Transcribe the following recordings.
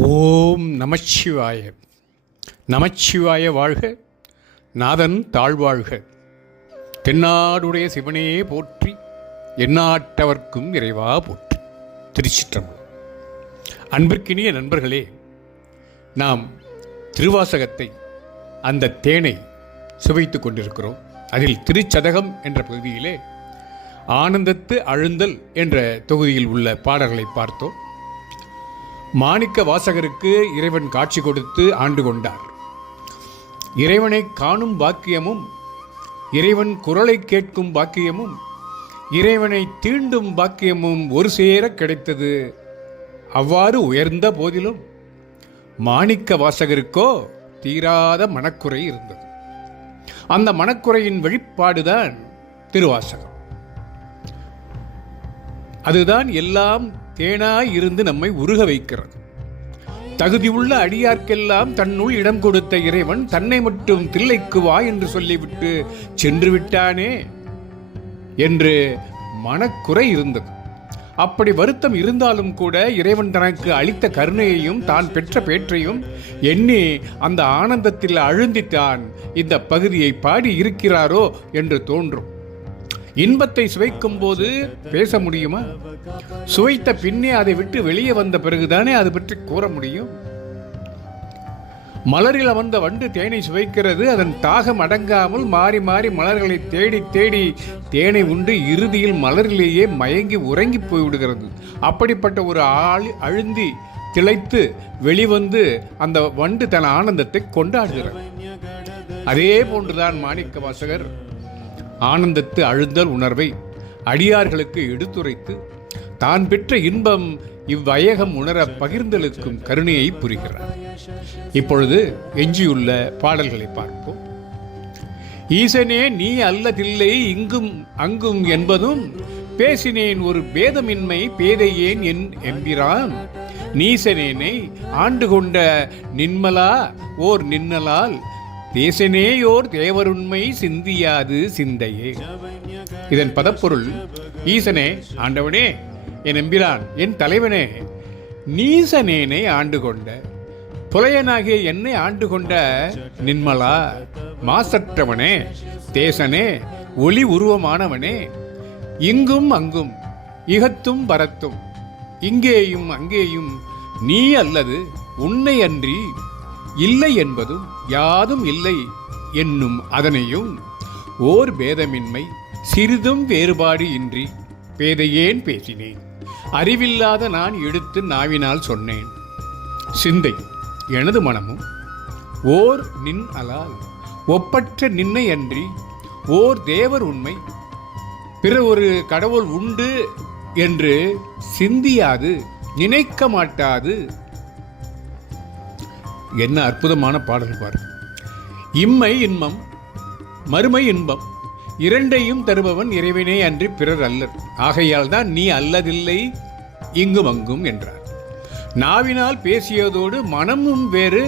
ஓம் நமச்சிவாய. நமச்சிவாய வாழ்க, நாதன் தாழ்வாழ்க. தென்னாடுடைய சிவனே போற்றி, எந்நாட்டவர்க்கும் இறைவா போற்றி. திருச்சிற்றம்பலம். அன்பிற்கினிய நண்பர்களே, நாம் திருவாசகத்தை, அந்த தேனை சுவைத்துக் கொண்டிருக்கிறோம். அதில் திருச்சதகம் என்ற பகுதியிலே ஆனந்தத்து அழுந்தல் என்ற தொகுதியில் உள்ள பாடல்களை பார்த்தோம். மாணிக்க வாசகருக்கு இறைவன் காட்சி கொடுத்து ஆண்டு கொண்டார். இறைவனை காணும் பாக்கியமும், இறைவன் குரலை கேட்கும் பாக்கியமும், இறைவனை தீண்டும் பாக்கியமும் ஒரு சேர கிடைத்தது. அவ்வாறு உயர்ந்த போதிலும் மாணிக்க வாசகருக்கோ தீராத மனக்குறை இருந்தது. அந்த மனக்குறையின் வெளிப்பாடுதான் திருவாசகம். அதுதான் எல்லாம் தேனாய் இருந்து நம்மை உருக வைக்கிறது. தகுதியுள்ள அடியார்க்கெல்லாம் தன்னுள் இடம் கொடுத்த இறைவன் தன்னை மட்டும் தில்லைக்கு வா என்று சொல்லிவிட்டு சென்று விட்டானே என்று மனக்குறை இருந்தது. அப்படி வருத்தம் இருந்தாலும் கூட இறைவன் தனக்கு அளித்த கருணையையும் தான் பெற்ற பேற்றையும் எண்ணி அந்த ஆனந்தத்தில் அழுந்தித்தான் இந்த பகுதியை பாடி இருக்கிறாரோ என்று தோன்றும். இன்பத்தை சுவைக்கும் போது பேச முடியுமா? சுவைத்த பின்னே அதை விட்டு வெளியே வந்த பிறகுதானே அது பற்றி கூற முடியும். மலரில் வந்த வண்டு தேனை சுவைக்கிறது. அதன் தாகம் அடங்காமல் மாறி மாறி மலர்களை தேடி தேடி தேனை உண்டு இறுதியில் மலரிலேயே மயங்கி உறங்கி போய்விடுகிறது. அப்படிப்பட்ட ஒரு அழுந்தி திளைத்து வெளிவந்து அந்த வண்டு தன் ஆனந்தத்தை கொண்டாடுகிறது. அதே போன்றுதான் மாணிக்க வாசகர் ஆனந்தத்து அழுந்தல் உணர்வை அடியார்களுக்கு எடுத்துரைத்து தான் பெற்ற இன்பம் இவ்வையகம் உணர பகிர்ந்தலுக்கும் கருணையை புரிகிறார். இப்பொழுது எஞ்சியுள்ள பாடல்களை பார்ப்போம். ஈசனே நீ அல்லதில்லை இங்கும் அங்கும் என்பதும் பேசினேன் ஒரு பேதமின்மை பேதையேன் என் எம்பிரான் நீசனேனை ஆண்டு கொண்ட நின்மலா ஓர் நின்னலால் தேசனேயோர் தேவருண்மை சிந்தியாது சிந்தையே. இதன் பதப்பொருள், ஈசனே ஆண்டவனே, என் எம்பிரான் என் தலைவனே, நீசனேனை ஆண்டு கொண்ட புலையனாகிய என்னை ஆண்டு கொண்ட நின்மலா மாசற்றவனே, தேசனே ஒளி உருவமானவனே, இங்கும் அங்கும் இகத்தும் பரத்தும் இங்கேயும் அங்கேயும் நீ அல்லது உன்னை அன்றி இல்லை என்பதும் யாதும் இல்லை என்னும் அதனையும் ஓர் பேதமின்மை சிறிதும் வேறுபாடு இன்றி பேதையேன் பேசினேன் அறிவில்லாத நான் எடுத்து நாவினால் சொன்னேன். சிந்தை எனது மனமும் ஓர் நின் அலால் ஒப்பற்ற நின்னை அன்றி ஓர் தேவர் உண்மை பிற ஒரு கடவுள் உண்டு என்று சிந்தியாது நினைக்க மாட்டாது. என்ன அற்புதமான பாடல் பாரு. இம்மை இன்பம் மறுமை இன்பம் இரண்டையும் தருபவன் இறைவனே அன்றி பிறர் அல்லர். ஆகையால் தான் நீ அல்லதில்லை இங்கும் அங்கும் என்றார். நாவினால் பேசியதோடு மனமும் வேறு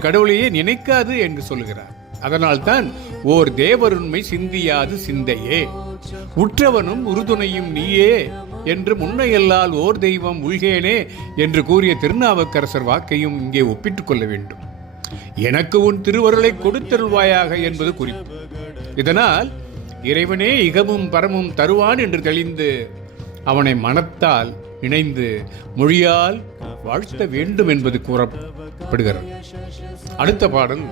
கடவுளையே நினைக்காது என்று சொல்கிறார். அதனால்தான் ஓர் தேவருண்மை சிந்தியாது சிந்தையே, உற்றவனும் உறுதுணையும் நீயே என்று முன்னையல்லால் ஓர் தெய்வம் உள்கேனே என்று கூறிய திருநாவுக்கரசர் வாக்கையும் இங்கே ஒப்பிட்டுக் கொள்ள வேண்டும். எனக்கு உன் திருவருளை கொடுத்தருள்வாயாக என்பது குறிப்பு. இதனால் இறைவனே இகமும் பரமும் தருவான் என்று தெளிந்து அவனை மனத்தால் இணைந்து மொழியால் வாழ்த்த வேண்டும் என்பது கூறப்படுகிறது. அடுத்த பாடல்,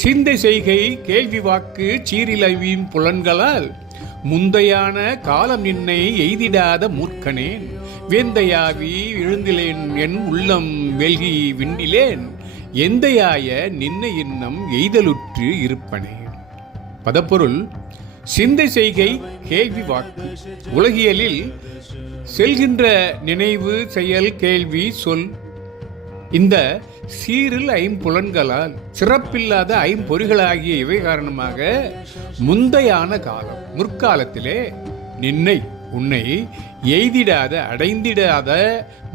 சிந்தை செய்கை கேள்வி வாக்கு சீரிலவின் புலன்களால் முந்தையான காலம் நின்னை எய்திடாத மூர்க்கனேன் வேந்தையாவி எழுந்திலேன் என் உள்ளம் வெல்கி விண்டிலேன் எந்தையாய நின்னை இன்னம் எய்தலுற்று இருப்பனே. பதப்பொருள், சிந்தை செய்கை கேள்வி வாக்கு. உலகியலில் செல்கின்ற நினைவு செயல் கேள்வி சொல் இந்த சீரில் ஐம்புலன்களால் சிறப்பில்லாத ஐம்பொறிகளாகிய இவை காரணமாக முந்தையான காலம் முற்காலத்திலே நின்னை உன்னை எய்திடாத அடைந்திடாத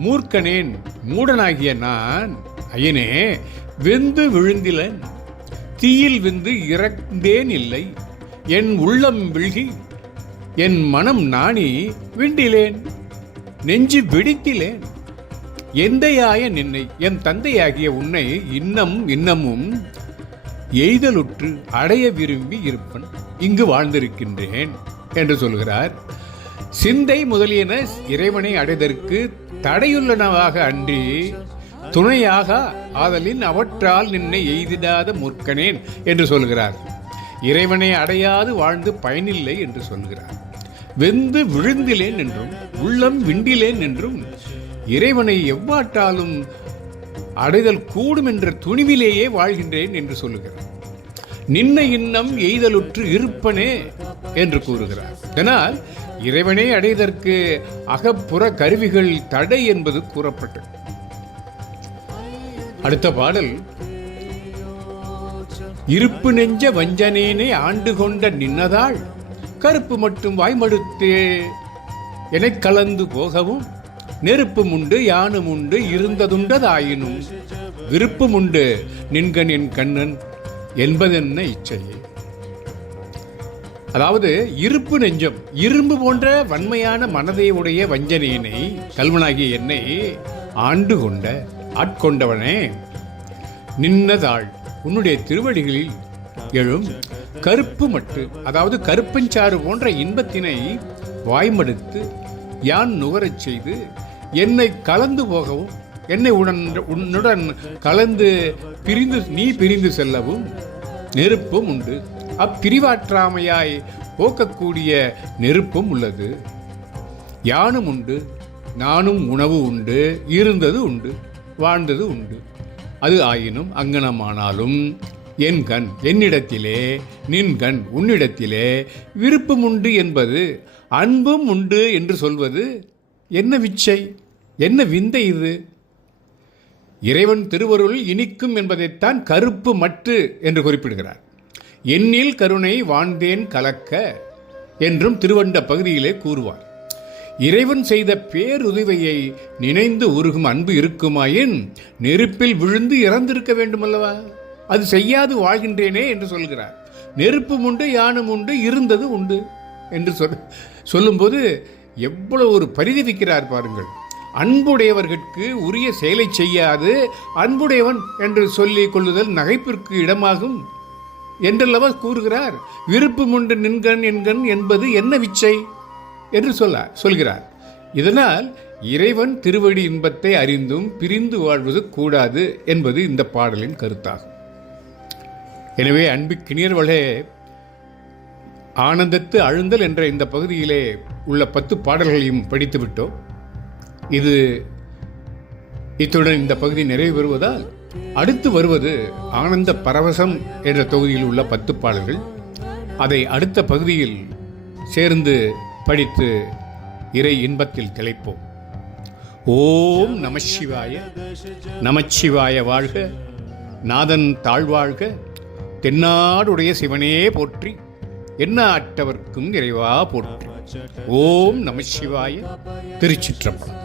மூர்க்கனேன் மூடனாகிய நான் ஐயனே வெந்து விழுந்திலன் தீயில் வெந்து இறந்தேன் இல்லை என் உள்ளம் விழ்கி என் மனம் நாணி விண்டிலேன் நெஞ்சு வெடித்திலேன் எந்தையாய நின்னை, என் தந்தையாகிய உன்னை இன்னமும் எய்தலுற்று அடைய விரும்பி இருப்பன் இங்கு வாழ்ந்திருக்கின்றேன் என்று சொல்கிறார். சிந்தை முதலியன இறைவனை அடைதற்கு தடையுள்ளனவாக அன்றி துணையாக ஆதலின் அவற்றால் நின்னை எய்திடாத முற்கனேன் என்று சொல்கிறார். இறைவனை அடையாது வாழ்ந்து பயனில்லை என்று சொல்கிறார். வெந்து விழுந்திலேன் என்றும் உள்ளம் விண்டிலேன் என்றும் இறைவனை எவ்வாற்றாலும் அடைதல் கூடும் என்ற துணிவிலேயே வாழ்கின்றேன் என்று சொல்லுகிறார். நின்ன இன்னம் எய்தலுற்று இருப்பனே என்று கூறுகிறார். இதனால் இறைவனை அடைதற்கு அகப்புற கருவிகள் தடை என்பது கூறப்பட்டது. அடுத்த பாடல், இருப்பு நெஞ்ச வஞ்சனேனை ஆண்டு கொண்ட நின்னதாள் கருப்பு மட்டும் வாய்மடுத்தே என கலந்து போகவும் நெருப்பும் உண்டு யானும் உண்டு இருந்ததுண்டதாயினும் விருப்பம் உண்டு நின்கன் என் கண்ணன் என்பதென்ன இச்சையே. அதாவது இருப்பு நெஞ்சம், இரும்பு போன்ற வன்மையான மனதை உடைய வஞ்சனையினை, கல்வனாகிய என்னை ஆண்டு கொண்ட ஆட்கொண்டவனே, நின்னதாள் உன்னுடைய திருவடிகளில் எழும் கருப்பு மட்டு, அதாவது கருப்பஞ்சாறு போன்ற இன்பத்தினை வாய்மடுத்து யான் நுகரச் செய்து என்னை கலந்து போகவும், என்னை உன்னுடன் கலந்து நீ பிரிந்து செல்லவும் நெருப்பும் உண்டு. அப்பிரிவாற்றாமையாய் போக்கக்கூடிய நெருப்பும் உள்ளது. யானும் உண்டு, நானும் உணவு உண்டு, இருந்தது உண்டு, வாழ்ந்தது உண்டு. அது ஆயினும் அங்கனமானாலும் என் கண் என்னிடத்திலே, நின் கண் உன்னிடத்திலே விருப்பம் உண்டு என்பது, அன்பும் உண்டு என்று சொல்வது என்ன விச்சை, என்ன விந்தை இது? இறைவன் திருவருள் இனிக்கும் என்பதைத்தான் கருப்பு மட்டு என்று குறிப்பிடுகிறார். எண்ணில் கருணை வாழ்ந்தேன் கலக்க என்றும் திருவண்ட பகுதியிலே கூறுவார். இறைவன் செய்த பேருதவியை நினைந்து உருகும் அன்பு இருக்குமாயின் நெருப்பில் விழுந்து இறந்திருக்க வேண்டுமல்லவா? அது செய்யாது வாழ்கின்றேனே என்று சொல்கிறார். நெருப்பும் உண்டு, யானும் உண்டு, இருந்தது உண்டு என்று சொல்லும்போது எவ்வளவு ஒரு பரிதவிக்கிறார் பாருங்கள். அன்புடையவர்களுக்கு உரிய செயலை செய்யாது அன்புடையவன் என்று சொல்லிக் கொள்ளுதல் நகைப்பிற்கு இடமாகும் என்றல்லவா கூறுகிறார். விருப்பம் உண்டு நின்கண் என்கண் என்பது என்ன விச்சை என்று சொல்கிறார். இதனால் இறைவன் திருவடி இன்பத்தை அறிந்தும் பிரிந்து வாழ்வது கூடாது என்பது இந்த பாடலின் கருத்தாகும். எனவே அன்பிற்கினியர்களே, ஆனந்தத்து அழுந்தல் என்ற இந்த பகுதியிலே உள்ள 10 பாடல்களையும் படித்து விட்டோம். இத்துடன் இந்த பகுதி நிறைவு பெறுவதால் அடுத்து வருவது ஆனந்த பரவசம் என்ற தொகுதியில் உள்ள 10 பாடல்கள். அதை அடுத்த பகுதியில் சேர்ந்து படித்து இறை இன்பத்தில் திளைப்போம். ஓம் நமசிவாய. நமச்சிவாய வாழ்க, நாதன் தாழ்வாழ்க, தென்னாடுடைய சிவனே போற்றி, எந்நாட்டவர்க்கும் இறைவா போற்றி. ஓம் நமசிவாய. திருச்சிற்றம்பலம்.